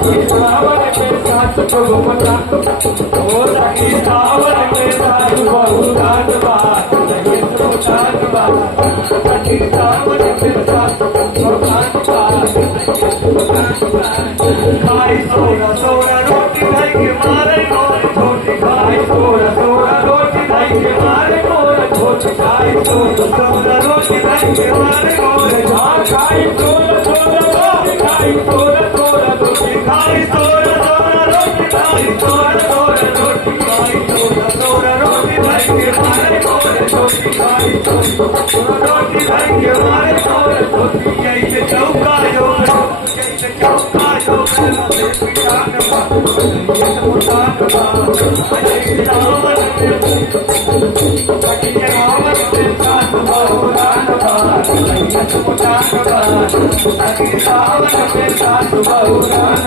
सावन के साथ बहुमता ओ सखी सावन के साथ बहुरात बात नहीं सुल्तान बात सखी सावन के साथ बहुरात बात खाई सोना सोना रोटी खाई के मारे मोर छोटी खाई सोना सोना रोटी खाई के मारे मोर छोटी खाई सोना सोना रोटी खाई के मारे मोर खाई सोना सोना रोटी खाई सोना सोना रोटी खाई सोना सोना रोटी खाई सोना सोना रोटी खाई सोना सोना रोटी खाई के मारे मोर छोटी खाई सोना रोटी खाई के मारे मोर छोटी ऐसे चौका जो ऐसे चौका जो सावन के साथ बहुरान